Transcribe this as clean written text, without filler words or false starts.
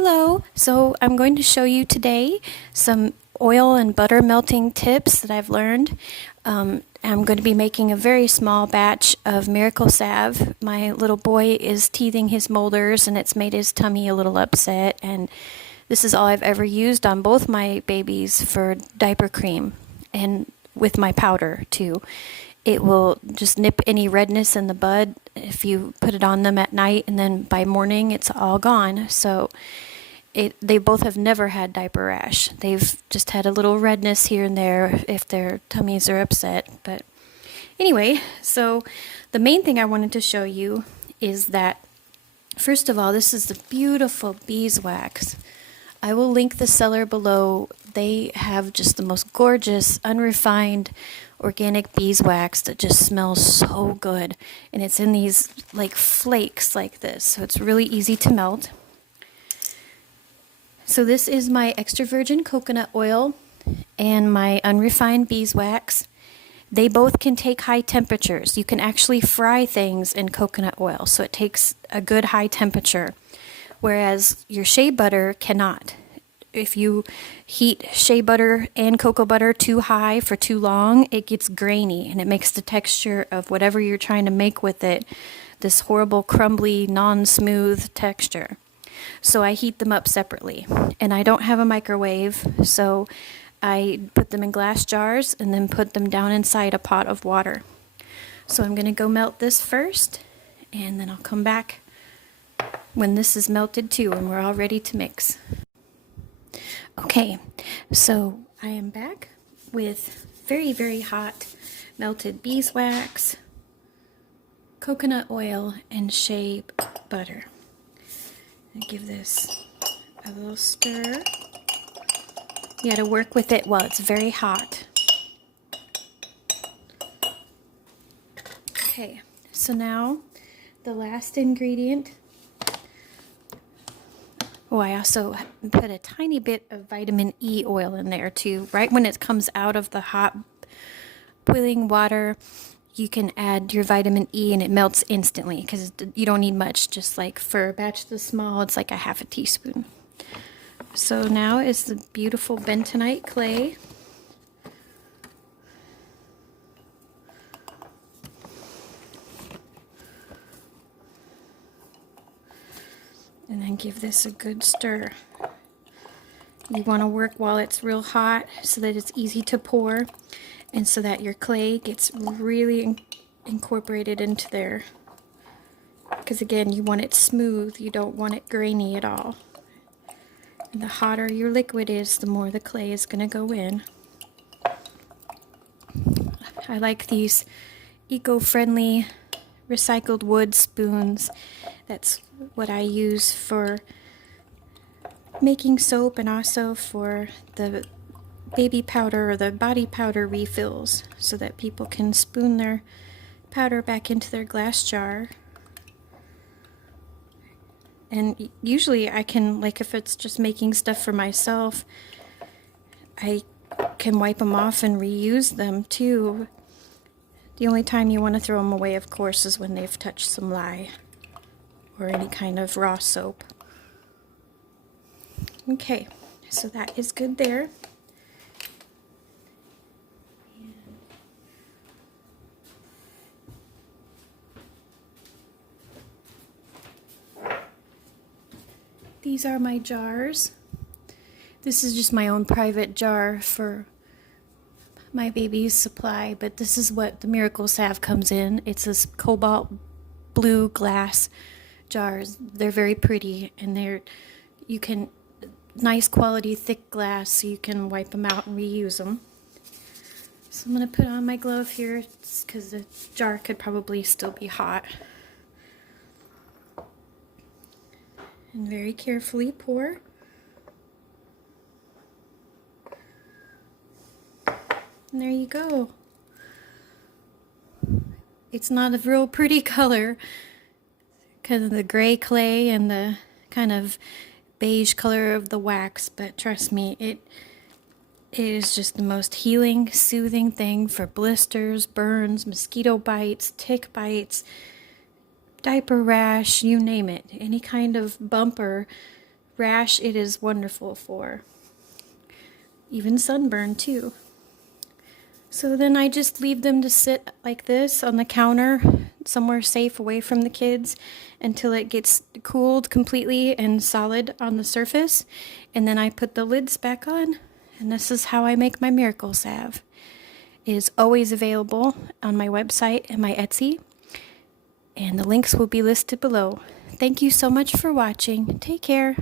Hello, so I'm going to show you today some oil and butter melting tips that I've learned. I'm going to be making a very small batch of Miracle Salve. My little boy is teething his molars and it's made his tummy a little upset, and this is all I've ever used on both my babies for diaper cream and with my powder too. It will just nip any redness in the bud if you put it on them at night, and then by morning it's all gone. So they both have never had diaper rash. They've just had a little redness here and there if their tummies are upset. But anyway, so the main thing I wanted to show you is that, first of all, this is the beautiful beeswax. I will link the seller below. They have just the most gorgeous, unrefined, organic beeswax that just smells so good. And it's in these like flakes like this, so it's really easy to melt. So this is my extra virgin coconut oil and my unrefined beeswax. They both can take high temperatures. You can actually fry things in coconut oil, so it takes a good high temperature, whereas your shea butter cannot. If you heat shea butter and cocoa butter too high for too long, it gets grainy and it makes the texture of whatever you're trying to make with it this horrible, crumbly, non-smooth texture. So I heat them up separately, and I don't have a microwave, so I put them in glass jars and then put them down inside a pot of water. So I'm going to go melt this first, and then I'll come back when this is melted too and we're all ready to mix. Okay, so I am back with very, very hot melted beeswax, coconut oil, and shea butter. Give this a little stir. You gotta work with it while it's very hot. Okay, so now the last ingredient. Oh, I also put a tiny bit of vitamin E oil in there too. Right when it comes out of the hot boiling water, you can add your vitamin E and it melts instantly because you don't need much. Just like for a batch this small, it's like a half a teaspoon. So now is the beautiful bentonite clay. And then give this a good stir. You want to work while it's real hot so that it's easy to pour, and so that your clay gets really incorporated into there. Because again, you want it smooth, you don't want it grainy at all. And the hotter your liquid is, the more the clay is going to go in. I like these eco-friendly recycled wood spoons. That's what I use for making soap and also for the baby powder or the body powder refills, so that people can spoon their powder back into their glass jar. And usually I can, like if it's just making stuff for myself, I can wipe them off and reuse them too. The only time you want to throw them away, of course, is when they've touched some lye or any kind of raw soap. Okay, so that is good there. These are my jars. This is just my own private jar for my baby's supply, but this is what the Miracle Salve comes in. It's this cobalt blue glass jars. They're very pretty, and you can nice quality thick glass, so you can wipe them out and reuse them. So I'm going to put on my glove here because the jar could probably still be hot. And very carefully pour. And there you go. It's not a real pretty color because of the gray clay and the kind of beige color of the wax, but trust me, it is just the most healing, soothing thing for blisters, burns, mosquito bites, tick bites, diaper rash, you name it. Any kind of bump or rash it is wonderful for. Even sunburn too. So then I just leave them to sit like this on the counter, somewhere safe away from the kids, until it gets cooled completely and solid on the surface. And then I put the lids back on, and this is how I make my miracle salve. It is always available on my website and my Etsy, and the links will be listed below. Thank you so much for watching. Take care.